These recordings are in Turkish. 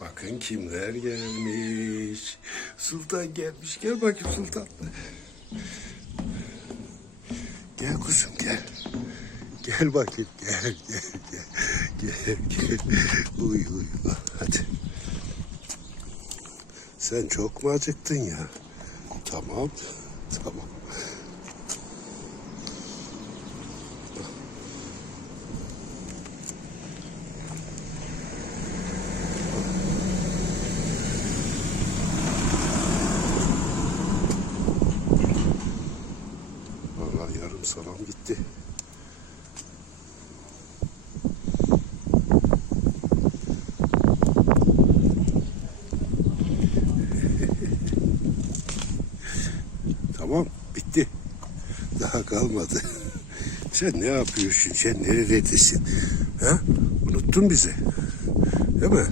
Bakın kimler gelmiş. Sultan gelmiş. Gel bakayım Sultan. Gel kuzum gel. Gel bakayım gel gel gel. Gel gel. Uy uy. Hadi. Sen çok mu acıktın ya? Tamam. Tamam. Vallahi yarım salam gitti. tamam bitti. Daha kalmadı. Sen ne yapıyorsun? Sen neredesin? Ha? Unuttun bizi. Değil mi?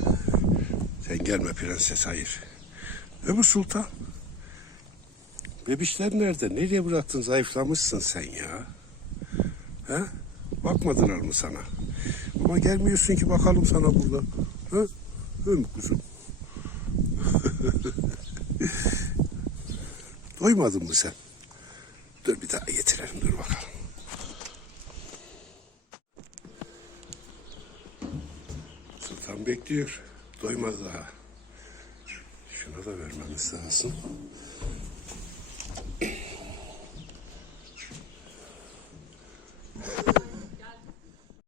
Sen gelme prenses hayır. Öbür sultan. Bebişler nerede? Nereye bıraktın? Zayıflamışsın sen ya. Ha? Bakmadılar mı sana? Ama gelmiyorsun ki bakalım sana burada. Ha? Öyle mi kuzum? Doymadın mı sen? Dur bir daha getirelim dur bakalım. Sultan bekliyor. Doymadı daha. Şuna da vermemiz lazım.